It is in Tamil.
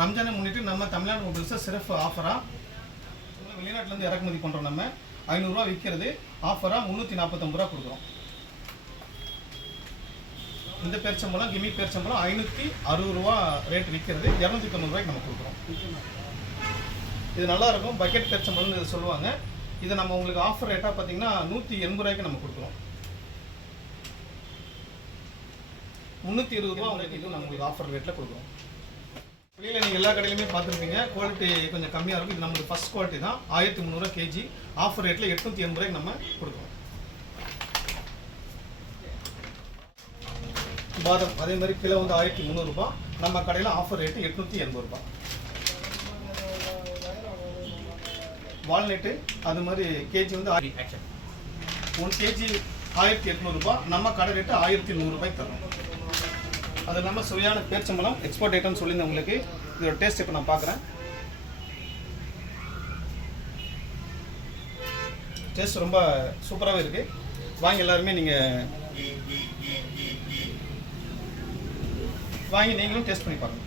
ரம்ஜானை முன்னிட்டு நம்ம தமிழ்நாடு மொபைல்ஸை சிறப்பு ஆஃபராக வெளிநாட்டிலேருந்து இறக்குமதி பண்ணுறோம். நம்ம 500 ரூபா விற்கிறது ஆஃபராக 349 ரூபா கொடுக்குறோம். இந்த பேரிச்சம்பழம் கிமி பேரிச்சம்பழம் 560 ரூபா ரேட் விற்கிறது 290 ரூபாய்க்கு நம்ம கொடுக்குறோம். இது நல்லாயிருக்கும். பக்கெட் பேரிச்சம்பழம்னு இதை சொல்லுவாங்க. இதை நம்ம உங்களுக்கு ஆஃபர் ரேட்டாக பார்த்தீங்கன்னா 180 ரூபாய்க்கு நம்ம கொடுக்குறோம். 320 ரூபா உங்களுக்கு இது நம்ம உங்களுக்கு ஆஃபர் ரேட்டில் கொடுக்குறோம். வெளியில் நீங்கள் எல்லா கடையிலுமே பார்த்துருப்பீங்க, குவாலிட்டி கொஞ்சம் கம்மியாக இருக்கும். இது நம்மளுக்கு ஃபஸ்ட் குவாலிட்டி தான். 1300 கேஜி ஆஃபர் ரேட்டில் 880 ரூபாய்க்கு நம்ம கொடுக்குறோம். பாதம் அதே மாதிரி கிலோ வந்து 1300 ரூபா. நம்ம கடையில் ஆஃபர் ரேட்டு 880 ரூபா. வால்நட்டு அது மாதிரி கேஜி வந்து 1 கேஜி 1800 ரூபா. நம்ம கடை ரேட்டு 1100 ரூபாய்க்கு தரோம். அது இல்லாமல் சுவையான பேரிச்சம்பழம் எக்ஸ்போர்ட் ஐட்டம்னு சொல்லியிருந்தேன் உங்களுக்கு. இதோட டேஸ்ட் இப்போ நான் பார்க்குறேன். டேஸ்ட் ரொம்ப சூப்பராகவே இருக்குது. வாங்கி எல்லாருமே நீங்கள் வாங்கி நீங்களும் டேஸ்ட் பண்ணி பாருங்கள்.